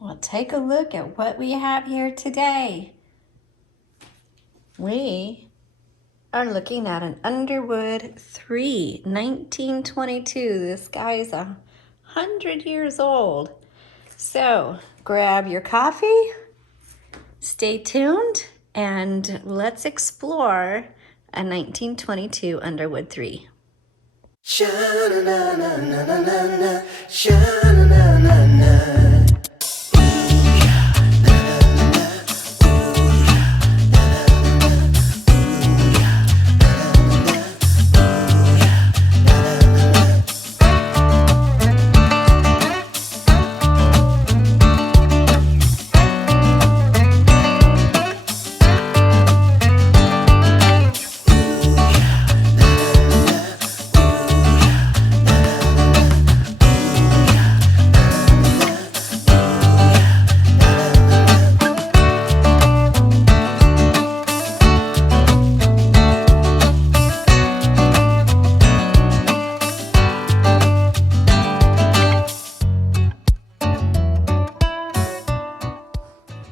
Well, take a look at what we have here today. We are looking at an Underwood 3, 1922. This guy is 100 years old. So grab your coffee, stay tuned, and let's explore a 1922 Underwood 3. Sha-na-na-na-na-na-na, sha-na-na-na-na.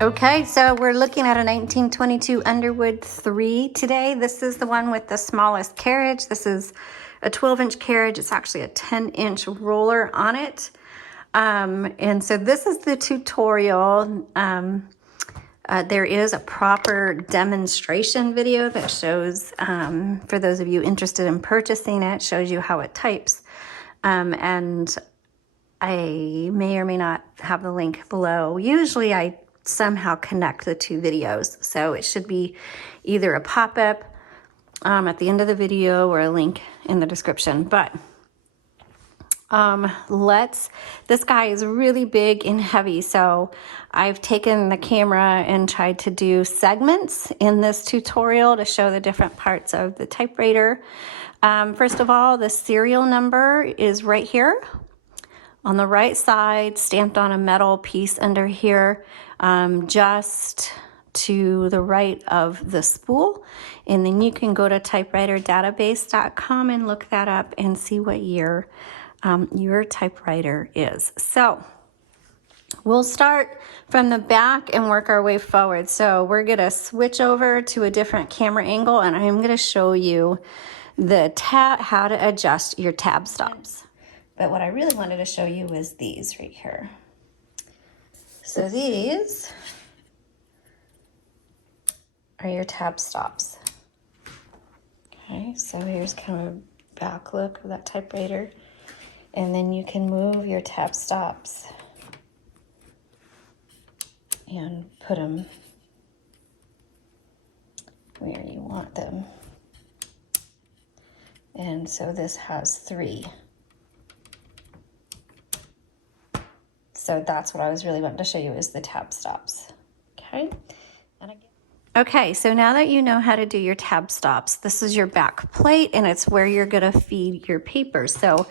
Okay, so we're looking at a 1922 Underwood 3 today. This is the one with the smallest carriage. This is a 12-inch carriage. It's actually a 10-inch roller on it. And so this is the tutorial. There is a proper demonstration video that shows, for those of you interested in purchasing it, shows you how it types. And I may or may not have the link below. Usually I somehow connect the two videos. So it should be either a pop-up at the end of the video or a link in the description. But this guy is really big and heavy. So I've taken the camera and tried to do segments in this tutorial to show the different parts of the typewriter. First of all, the serial number is right here on the right side, stamped on a metal piece under here, just to the right of the spool. And then you can go to typewriterdatabase.com and look that up and see what year your typewriter is. So we'll start from the back and work our way forward. So we're gonna switch over to a different camera angle, and I'm gonna show you the how to adjust your tab stops. But what I really wanted to show you was these right here. So these are your tab stops. Okay, so here's kind of a back look of that typewriter. And then you can move your tab stops and put them where you want them. And so this has 3. So that's what I was really wanting to show you is the tab stops. Okay. Okay, so now that you know how to do your tab stops, this is your back plate and it's where you're gonna feed your paper. So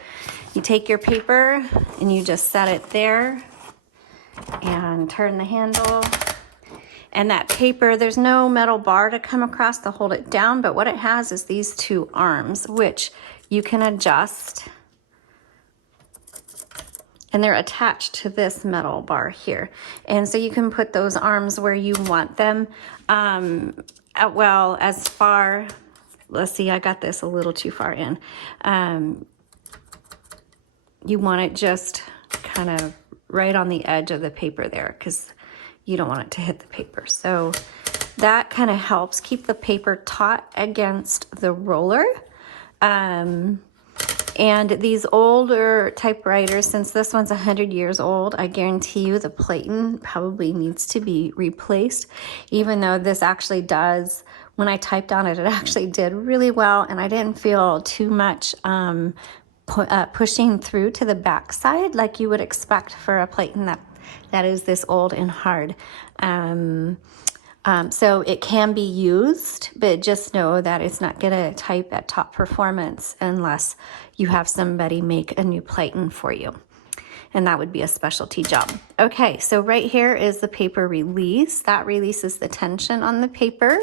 you take your paper and you just set it there and turn the handle. And that paper, there's no metal bar to come across to hold it down, but what it has is these 2 arms, which you can adjust. And they're attached to this metal bar here. And so you can put those arms where you want them. Well, as far, let's see, I got this a little too far in. You want it just kind of right on the edge of the paper there because you don't want it to hit the paper. So that kind of helps keep the paper taut against the roller. And these older typewriters, since this one's 100 years old, I guarantee you the platen probably needs to be replaced, even though this actually does, when I typed on it, it actually did really well, and I didn't feel too much pushing through to the back side like you would expect for a platen that is this old and hard. So it can be used, but just know that it's not going to type at top performance unless you have somebody make a new platen for you. And that would be a specialty job. Okay, so right here is the paper release. That releases the tension on the paper.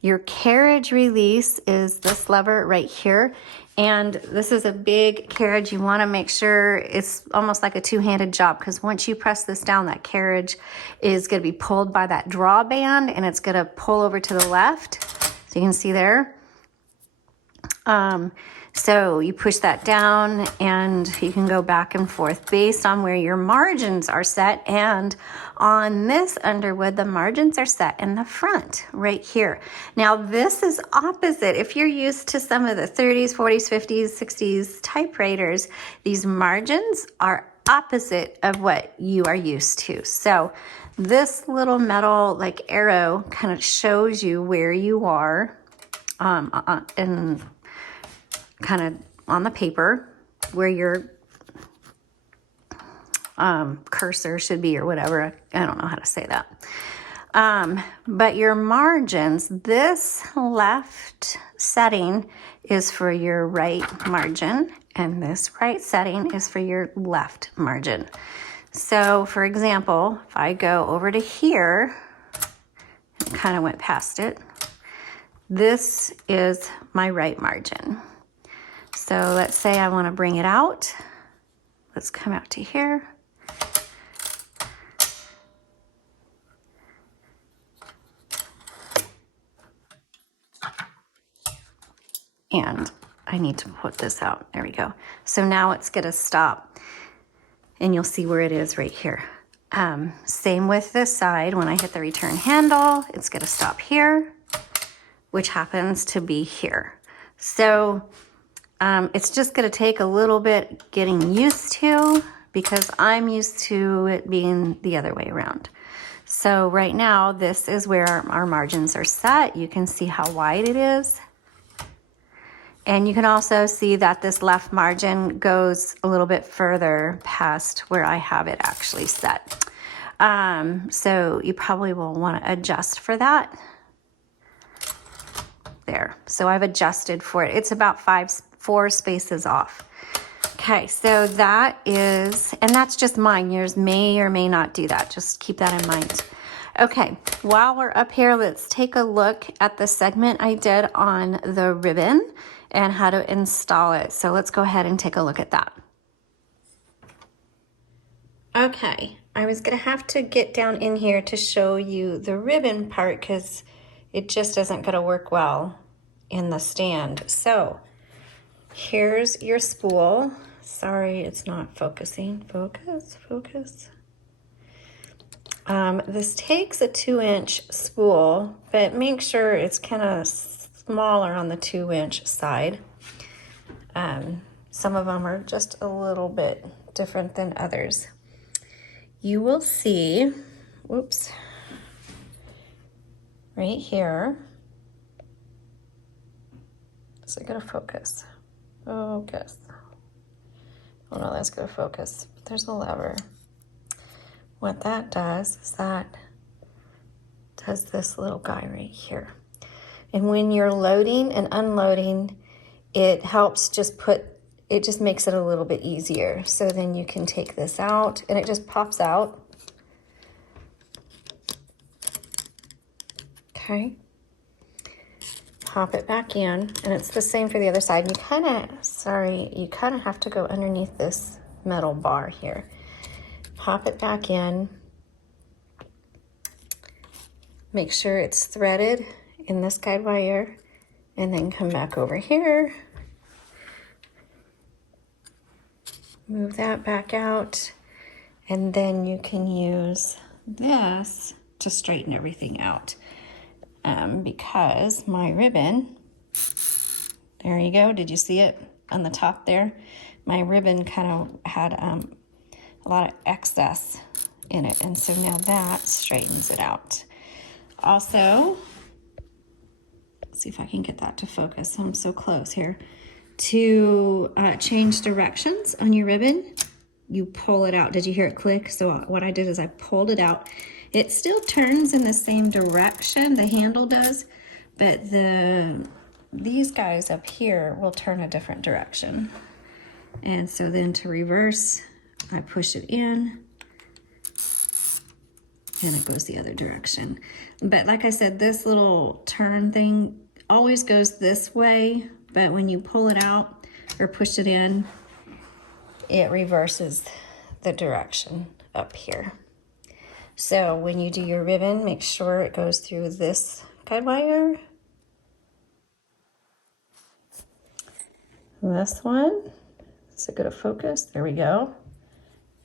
Your carriage release is this lever right here. And this is a big carriage. You want to make sure it's almost like a two-handed job, because once you press this down, that carriage is going to be pulled by that drawband, and it's going to pull over to the left. So you can see there. So you push that down and you can go back and forth based on where your margins are set. And on this Underwood, the margins are set in the front right here. Now this is opposite. If you're used to some of the 30s, 40s, 50s, 60s typewriters, these margins are opposite of what you are used to. So this little metal like arrow kind of shows you where you are in kind of on the paper where your cursor should be or whatever. I don't know how to say that. But your margins, this left setting is for your right margin, and this right setting is for your left margin. So for example, if I go over to here, and kind of went past it, this is my right margin. So let's say I want to bring it out. Let's come out to here. And I need to put this out. There we go. So now it's going to stop. And you'll see where it is right here. Same with this side. When I hit the return handle, it's going to stop here, which happens to be here. So it's just going to take a little bit getting used to, because I'm used to it being the other way around. So right now, this is where our margins are set. You can see how wide it is. And you can also see that this left margin goes a little bit further past where I have it actually set. So you probably will want to adjust for that. There. So I've adjusted for it. It's about 4 spaces off. Okay, so that is, and that's just mine. Yours may or may not do that. Just keep that in mind. Okay, while we're up here, let's take a look at the segment I did on the ribbon and how to install it. So let's go ahead and take a look at that. Okay, I was gonna have to get down in here to show you the ribbon part, because it just isn't gonna work well in the stand. So here's your spool. Sorry, it's not focusing. Focus. This takes a 2-inch spool, but make sure it's kind of smaller on the 2-inch side. Some of them are just a little bit different than others. You will see, whoops, right here. Is it gonna focus? Focus. Oh no, that's gonna focus. But there's a lever. What that does is that does this little guy right here. And when you're loading and unloading, it helps it just makes it a little bit easier. So then you can take this out and it just pops out. Okay. Pop it back in, and it's the same for the other side. You kind of have to go underneath this metal bar here. Pop it back in. Make sure it's threaded in this guide wire, and then come back over here. Move that back out, and then you can use this to straighten everything out. Because my ribbon, there you go, did you see it on the top there? My ribbon kind of had a lot of excess in it, and so now that straightens it out. Also, let's see if I can get that to focus. I'm so close here. To change directions on your ribbon, you pull it out. Did you hear it click? So what I did is I pulled it out. It still turns in the same direction, the handle does, but these guys up here will turn a different direction. And so then to reverse, I push it in, and it goes the other direction. But like I said, this little turn thing always goes this way, but when you pull it out or push it in, it reverses the direction up here. So when you do your ribbon, make sure it goes through this guide wire. This one, so go to focus, there we go.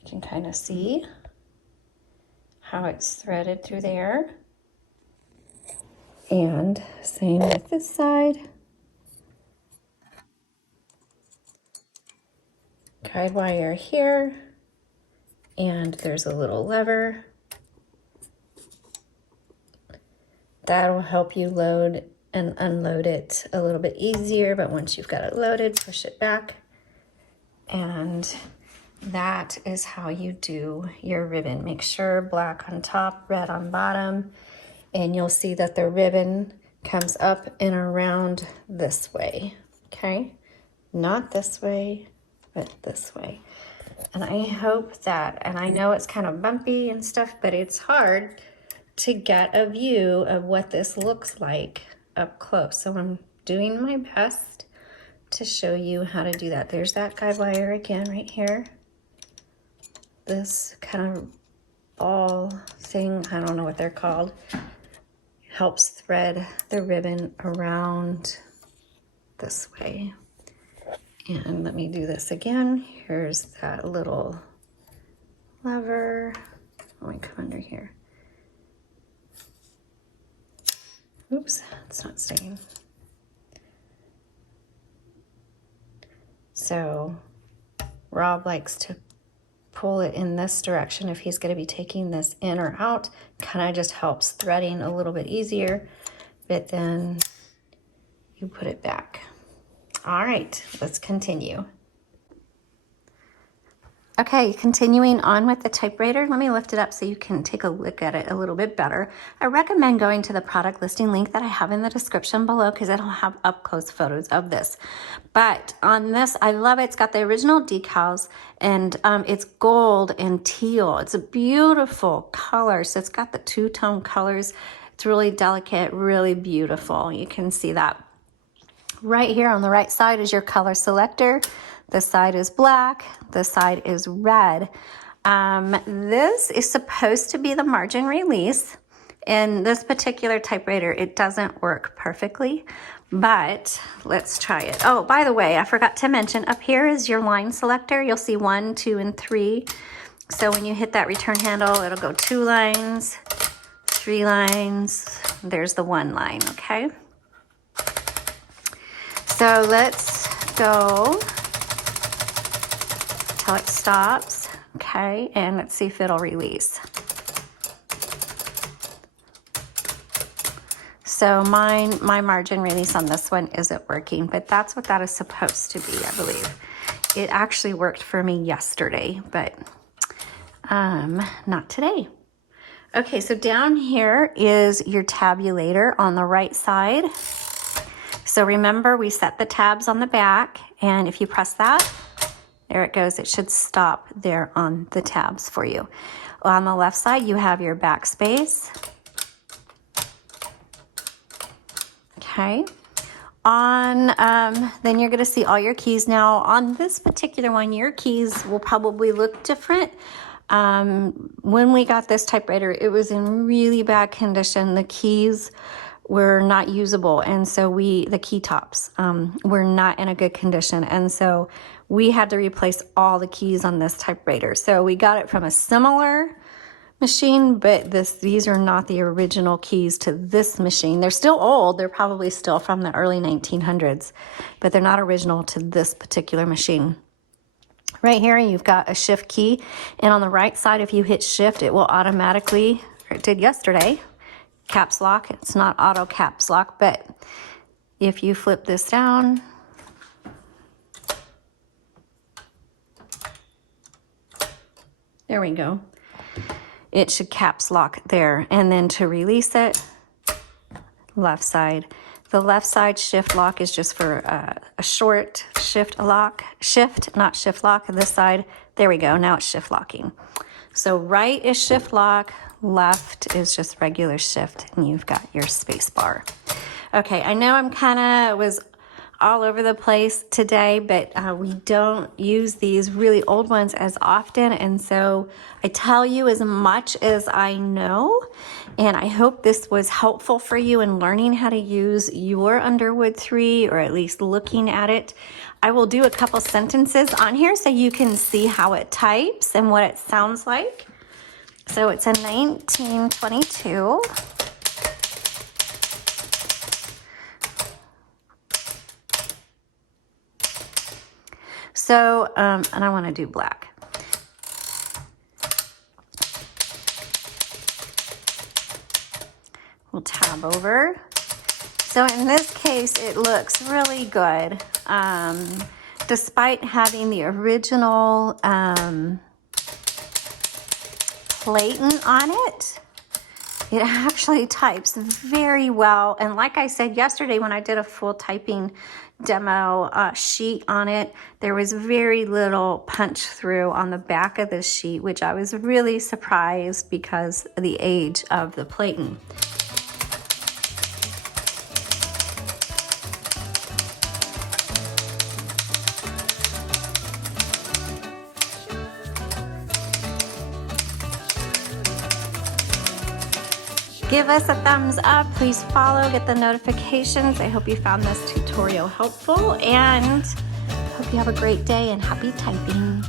You can kind of see how it's threaded through there. And same with this side. Guide wire here, and there's a little lever. That'll help you load and unload it a little bit easier, but once you've got it loaded, push it back. And that is how you do your ribbon. Make sure black on top, red on bottom, and you'll see that the ribbon comes up and around this way, okay? Not this way, but this way. And I hope that, and I know it's kind of bumpy and stuff, but it's hard to get a view of what this looks like up close. So I'm doing my best to show you how to do that. There's that guide wire again right here. This kind of ball thing, I don't know what they're called, helps thread the ribbon around this way. And let me do this again. Here's that little lever. Let me come under here. Oops, it's not staying. So Rob likes to pull it in this direction if he's going to be taking this in or out. Kind of just helps threading a little bit easier, but then you put it back. All right, let's continue. Okay, continuing on with the typewriter, let me lift it up so you can take a look at it a little bit better. I recommend going to the product listing link that I have in the description below because it'll have up close photos of this. But on this, I love it. It's got the original decals and it's gold and teal. It's a beautiful color. So it's got the two-tone colors. It's really delicate, really beautiful. You can see that. Right here on the right side is your color selector. This side is black, this side is red. This is supposed to be the margin release. In this particular typewriter, it doesn't work perfectly, but let's try it. Oh, by the way, I forgot to mention, up here is your line selector. You'll see 1, 2, and 3. So when you hit that return handle, it'll go 2 lines, 3 lines, there's the 1 line, okay? So let's go till it stops, okay? And let's see if it'll release. So my margin release on this one isn't working, but that's what that is supposed to be, I believe. It actually worked for me yesterday, but not today. Okay, so down here is your tabulator on the right side. So remember, we set the tabs on the back, and if you press that, there it goes. It should stop there on the tabs for you. On the left side, you have your backspace. Okay. Then you're going to see all your keys. Now, on this particular one, your keys will probably look different. When we got this typewriter, it was in really bad condition. The keys were not usable, and so the key tops were not in a good condition, and so we had to replace all the keys on this typewriter. So we got it from a similar machine, but these are not the original keys to this machine. They're still old. They're probably still from the early 1900s, but they're not original to this particular machine. Right here, you've got a shift key, and on the right side, if you hit shift, it will automatically, or it did yesterday, caps lock. It's not auto caps lock, but if you flip this down, there we go. It should caps lock there. And then to release it, left side, The left side shift lock is just for a short shift lock, not shift lock. This side, there we go, now it's shift locking. So right is shift lock, left is just regular shift, and you've got your space bar. Okay, I know I'm was all over the place today, but we don't use these really old ones as often, and so I tell you as much as I know, and I hope this was helpful for you in learning how to use your Underwood 3, or at least looking at it. I will do a couple sentences on here so you can see how it types and what it sounds like. So it's a 1922. So, and I want to do black. We'll tab over. So in this case, it looks really good. Despite having the original platen on it, it actually types very well. And like I said yesterday when I did a full typing demo sheet on it, there was very little punch through on the back of the sheet, which I was really surprised because of the age of the platen. Give us a thumbs up, please follow, get the notifications. I hope you found this tutorial helpful, and hope you have a great day and happy typing.